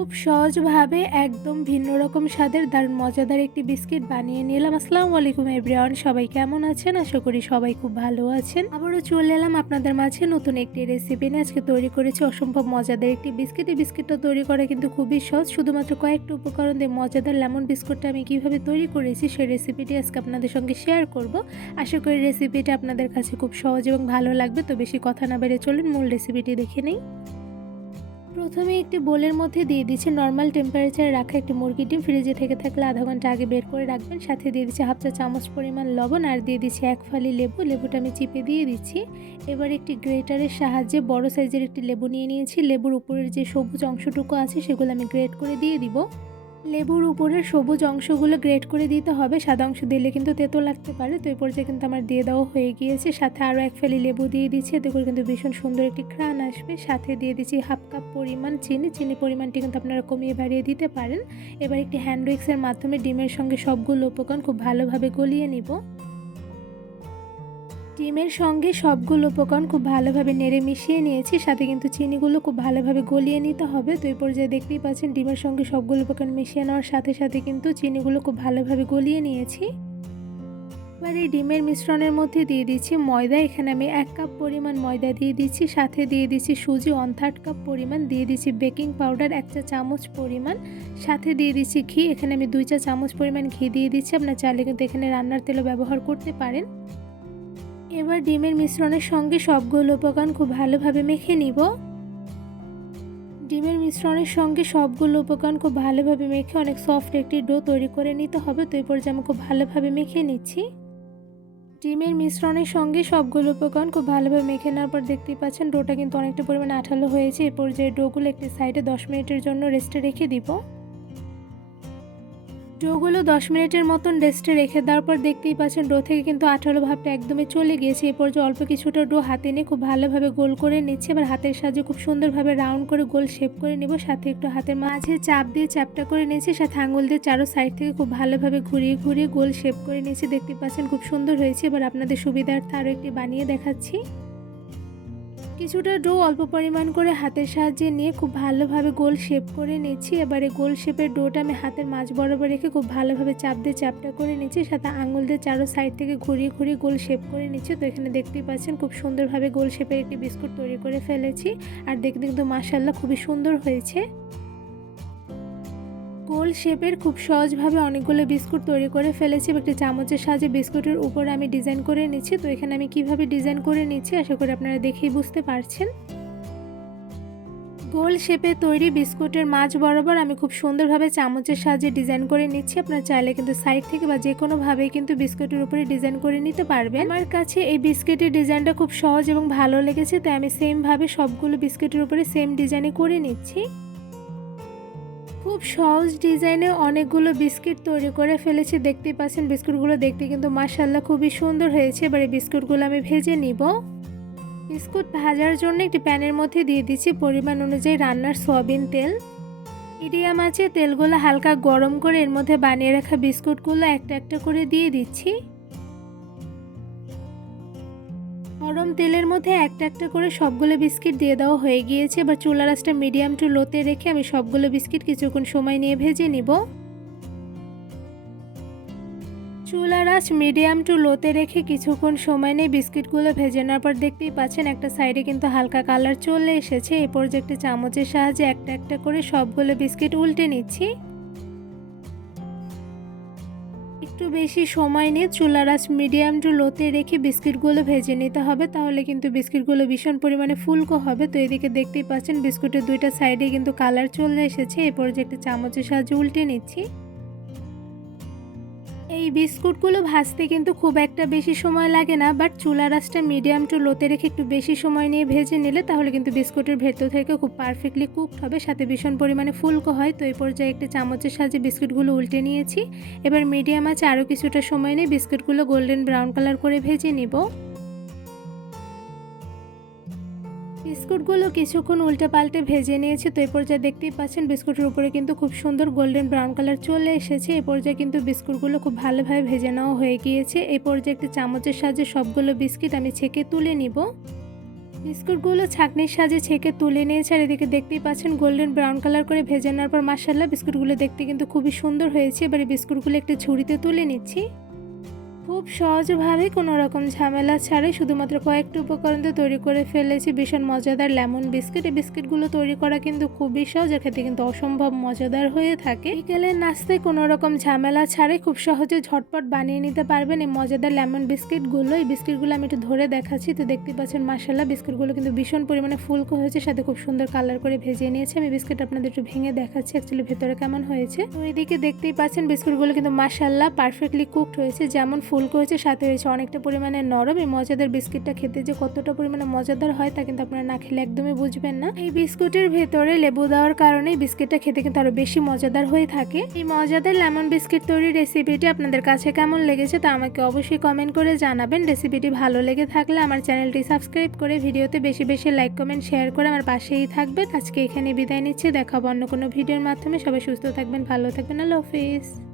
খুব সহজভাবে একদম ভিন্ন রকম স্বাদের দারুণ মজাদার একটি বিস্কিট বানিয়ে নিলাম। আসসালামু আলাইকুম এভরিওয়ান, সবাই কেমন আছেন? আশা করি সবাই খুব ভালো আছেন। আবারও চলে এলাম আপনাদের মাঝে নতুন একটি রেসিপি নিয়ে। আজকে তৈরি করেছি অসম্ভব মজাদার একটি বিস্কিট। এই বিস্কিটটা তৈরি করা কিন্তু খুবই সহজ। শুধুমাত্র কয়েকটা উপকরণ দিয়ে মজাদার লেমন বিস্কুটটা আমি কীভাবে তৈরি করেছি সেই রেসিপিটি আজকে আপনাদের সঙ্গে শেয়ার করব। আশা করি রেসিপিটা আপনাদের কাছে খুব সহজ এবং ভালো লাগবে। তো বেশি কথা না বেড়ে চলুন, মূল রেসিপিটি দেখে নেই। প্রথমে একটি বোলের মধ্যে দিয়ে দিচ্ছি নর্মাল টেম্পারেচারে রাখা একটি মুরগি ডিম। ফ্রিজে থেকে থাকলে আধা ঘণ্টা আগে বের করে রাখবেন। সাথে দিয়ে দিচ্ছি হাফ চা চামচ পরিমাণ লবণ আর দিয়ে দিচ্ছি এক ফালি লেবু। লেবুটা আমি চিপে দিয়ে দিচ্ছি। এবার একটি গ্রেটারের সাহায্যে বড় সাইজের একটি লেবু নিয়ে নিয়েছি। লেবুর উপরের যে সবুজ অংশটুকু আছে সেগুলো আমি গ্রেট করে দিয়ে দিব। লেবুর উপরের সবুজ অংশগুলো গ্রেট করে দিতে হবে। সাদা অংশ দিলে কিন্তু তেতো লাগতে পারে। তো এই পর্যায়ে কিন্তু আমার দিয়ে দেওয়া হয়ে গিয়েছে। সাথে আরও এক ফেলি লেবু দিয়ে দিচ্ছি। এতে করে কিন্তু ভীষণ সুন্দর একটি ঘ্রাণ আসবে। সাথে দিয়ে দিচ্ছি হাফ কাপ পরিমাণ চিনি। চিনি পরিমাণটি কিন্তু আপনারা কমিয়ে বাড়িয়ে দিতে পারেন। এবার একটি হ্যান্ড উইক্সের মাধ্যমে ডিমের সঙ্গে সবগুলো উপকরণ খুব ভালোভাবে গলিয়ে নিব। ডিমের সঙ্গে সবগুলো উপকরণ খুব ভালোভাবে নেড়ে মিশিয়ে নিয়েছি, সাথে কিন্তু চিনিগুলো খুব ভালোভাবে গলিয়ে নিতে হবে। তো এই পর্যায়ে দেখতেই পাচ্ছেন ডিমের সঙ্গে সবগুলো উপকরণ মিশিয়ে নেওয়ার সাথে সাথে কিন্তু চিনিগুলো খুব ভালোভাবে গলিয়ে নিয়েছি। এবার এই ডিমের মিশ্রণের মধ্যে দিয়ে দিচ্ছি ময়দা, এখানে আমি এক কাপ পরিমাণ ময়দা দিয়ে দিচ্ছি, সাথে দিয়ে দিচ্ছি সুজি ওয়ান থার্ড কাপ পরিমাণ, দিয়ে দিচ্ছি বেকিং পাউডার এক চা চামচ পরিমাণ, সাথে দিয়ে দিচ্ছি ঘি, এখানে আমি দুই চা চামচ পরিমাণ ঘি দিয়ে দিচ্ছি, আপনার চাইলে কিন্তু এখানে রান্নার তেলও ব্যবহার করতে পারেন। এবার ডিমের মিশ্রণের সঙ্গে সবগুলো উপকরণ খুব ভালোভাবে মেখে নিব। ডিমের মিশ্রণের সঙ্গে সবগুলো উপকরণ খুব ভালোভাবে মেখে অনেক সফট একটি ডো তৈরি করে নিতে হবে, তো এই পর্যায়ে আমি খুব ভালোভাবে মেখে নিচ্ছি। ডিমের মিশ্রণের সঙ্গে সবগুলো উপকরণ খুব ভালোভাবে মেখে নেওয়ার পর দেখতেই পাচ্ছেন ডোটা কিন্তু অনেকটা পরিমাণে আঠালো হয়েছে। এই পর্যায়ে ডোগুলো একটি সাইডে দশ মিনিটের জন্য রেস্টে রেখে দিব। ডোগুলো দশ মিনিটের মতন রেস্টে রেখে দেওয়ার পর দেখতেই পাচ্ছেন ডো থেকে কিন্তু আঠালো ভাবটা একদমই চলে গিয়েছে। এরপর যে অল্প কিছুটা ডো হাতে নিয়ে খুব ভালোভাবে গোল করে নিচ্ছে, এবার হাতের সাহায্যে খুব সুন্দরভাবে রাউন্ড করে গোল শেপ করে নেব, সাথে একটু হাতের মাঝে চাপ দিয়ে চাপটা করে নিয়েছি সাথে আঙুল দিয়ে চারো সাইড থেকে খুব ভালোভাবে ঘুরিয়ে ঘুরিয়ে গোল শেপ করে নিয়েছি দেখতে পাচ্ছেন খুব সুন্দর হয়েছে, এবার আপনাদের সুবিধার্থে আরও একটি বানিয়ে দেখাচ্ছি। কিছুটা ডো অল্প পরিমাণ করে হাতের সাহায্যে নিয়ে খুব ভালোভাবে গোল শেপ করে নিচ্ছি। এবারে গোল শেপের ডোটা আমি হাতের মাঝ বরাবর রেখে খুব ভালোভাবে চাপ দিয়ে চাপটা করে নিচ্ছি, সাথে আঙুল দিয়ে চারো সাইড থেকে ঘুরিয়ে ঘুরিয়ে গোল শেপ করে নিচ্ছি। তো এখানে দেখতেই পাচ্ছেন খুব সুন্দরভাবে গোল শেপের একটি বিস্কুট তৈরি করে ফেলেছি। আর দেখতে কিন্তু মাসাল্লাহ খুবই সুন্দর হয়েছে। গোল শেপের খুব সহজভাবে অনেকগুলো বিস্কুট তৈরি করে ফেলেছি একটি চামচের সাহায্যে বিস্কুটের উপরে আমি ডিজাইন করে নিচ্ছি। তো এখানে আমি কীভাবে ডিজাইন করে নিচ্ছি আশা করি আপনারা দেখেই বুঝতে পারছেন। গোল শেপে তৈরি বিস্কুটের মাঝ বরাবর আমি খুব সুন্দরভাবে চামচের সাহায্যে ডিজাইন করে নিচ্ছি। আপনারা চাইলে কিন্তু সাইড থেকে বা যে কোনোভাবেই কিন্তু বিস্কুটের উপরে ডিজাইন করে নিতে পারবেন। আমার কাছে এই বিস্কিটের ডিজাইনটা খুব সহজ এবং ভালো লেগেছে, তাই আমি সেমভাবে সবগুলো বিস্কিটের উপরে সেম ডিজাইনে করে নিচ্ছি। খুব সহজ ডিজাইনে অনেকগুলো বিস্কিট তৈরি করে ফেলেছি। দেখতেই পাচ্ছেন বিস্কুটগুলো দেখতে কিন্তু মার্শাল্লাহ খুবই সুন্দর হয়েছে। এবার এই বিস্কুটগুলো আমি ভেজে নিব। বিস্কুট ভাজার জন্য একটি প্যানের মধ্যে দিয়ে দিচ্ছি পরিমাণ অনুযায়ী রান্নার সয়াবিন তেল। মিডিয়াম আছে তেলগুলো হালকা গরম করে এর মধ্যে বানিয়ে রাখা বিস্কুটগুলো একটা একটা করে দিয়ে দিচ্ছি। গরম তেলের মধ্যে একটা একটা করে সবগুলো বিস্কিট দিয়ে দেওয়া হয়ে গিয়েছে। এবার চুলা রাসটা মিডিয়াম টু লোতে রেখে আমি সবগুলো বিস্কিট কিছুক্ষণ সময় নিয়ে ভেজে নিব। চুলা রাস মিডিয়াম টু লোতে রেখে কিছুক্ষণ সময় নিয়ে বিস্কিটগুলো ভেজে নেওয়ার পর দেখতেই পাচ্ছেন একটা সাইডে কিন্তু হালকা কালার চলে এসেছে। এই পর্যায়ে একটি চামচের সাহায্যে একটা একটা করে সবগুলো বিস্কিট উল্টে নিচ্ছি। একটু বেশি সময় নিয়ে চুলা রাস মিডিয়াম টু লোতে রেখে বিস্কিটগুলো ভেজে নিতে হবে, তাহলে কিন্তু বিস্কিটগুলো ভীষণ পরিমাণে ফুলকো হবে। তো এদিকে দেখতেই পাচ্ছেন, বিস্কুটের দুইটা সাইডে কিন্তু কালার চলে এসেছে। এরপর যে একটা চামচের সাহায্যে উল্টে নিচ্ছি। এই বিস্কুটগুলো ভাজতে কিন্তু খুব একটা বেশি সময় লাগে না বাট চুলা রাসটা মিডিয়াম টু লোতে রেখে একটু বেশি সময় নিয়ে ভেজে নিলে তাহলে কিন্তু বিস্কুটের ভেতর থেকে খুব পারফেক্টলি কুকড হবে, সাথে ভীষণ পরিমাণে ফুলকো হয়। তো এই পর্যায়ে একটা চামচের সাহায্যে বিস্কুটগুলো উল্টে নিয়েছি। এবার মিডিয়াম আছে আরও কিছুটা সময় নিয়ে বিস্কুটগুলো গোল্ডেন ব্রাউন কালার করে ভেজে নিব। বিস্কুটগুলো কিছুক্ষণ উল্টে পাল্টে ভেজে নিয়েছি। তো এই পর্যায়ে দেখতেই পাচ্ছেন, বিস্কুটের উপরে কিন্তু খুব সুন্দর গোল্ডেন ব্রাউন কালার চলে এসেছে। এই পর্যায়ে কিন্তু বিস্কুটগুলো খুব ভালোভাবে ভেজে নেওয়া হয়ে গিয়েছে। এই পর্যায়ে একটি চামচের সাহায্যে সবগুলো বিস্কিট আমি ছেঁকে তুলে নিব। বিস্কুটগুলো ছাকনির সাজে ছেঁকে তুলে নিয়েছে আর এদিকে দেখতেই পাচ্ছেন গোল্ডেন ব্রাউন কালার করে ভেজে নেওয়ার পর মাসাল্লাহ বিস্কুটগুলো দেখতে কিন্তু খুবই সুন্দর হয়েছে। এবার বিস্কুটগুলো একটি ঝুড়িতে তুলে নিচ্ছি। খুব সহজভাবে কোনো রকম ঝামেলা ছাড়াই শুধুমাত্র কয়েকটা উপকরণ দিয়ে তৈরি করে ফেলেছি। ভীষণ মজাদার লেমন বিস্কিট। এই বিস্কিটগুলো তৈরি করা কিন্তু খুবই সহজ খেতে কিন্তু অসম্ভব মজাদার হয়ে থাকে। বিকেলের নাস্তায় কোনো রকম ঝামেলা ছাড়াই খুব সহজে ঝটপট বানিয়ে নিতে পারবেন এই মজাদার লেমন বিস্কিটগুলো। এই বিস্কিটগুলো আমি একটু ধরে দেখাচ্ছি, তো দেখতে পাচ্ছেন মাসাল্লাহ বিস্কিটগুলো কিন্তু ভীষণ পরিমাণে ফুলকো হয়েছে, সাথে খুব সুন্দর কালার করে ভেজে নিয়েছি। আমি বিস্কিট আপনাদের একটু ভেঙে দেখাচ্ছি অ্যাকচুয়ালি ভেতরে কেমন হয়েছে। তো এদিকে দেখতেই পাচ্ছেন, বিস্কুটগুলো কিন্তু মাসাল্লাহ পারফেক্টলি কুকড হয়েছে, যেমন ফুলকো সাথে হয়েছে অনেকটা পরিমাণে নরম। এই মজাদার বিস্কিটটা খেতে যে কতটা পরিমাণে মজাদার হয় তা কিন্তু আপনারা না খেলে একদমই বুঝবেন না। এই বিস্কুটের ভেতরে লেবু দেওয়ার কারণে বিস্কিটটা খেতে কিন্তু আরও বেশি মজাদার হয়ে থাকে। এই মজাদার লেমন বিস্কিট তৈরির রেসিপিটি আপনাদের কাছে কেমন লেগেছে তা আমাকে অবশ্যই কমেন্ট করে জানাবেন। রেসিপিটি ভালো লেগে থাকলে আমার চ্যানেলটি সাবস্ক্রাইব করে ভিডিওতে বেশি বেশি লাইক, কমেন্ট, শেয়ার করে আমার পাশেই থাকবেন। আজকে এখানে বিদায় নিচ্ছি। দেখাবো অন্য কোনো ভিডিওর মাধ্যমে। সবাই সুস্থ থাকবেন, ভালো থাকবেন। আল্লাহ হাফিজ।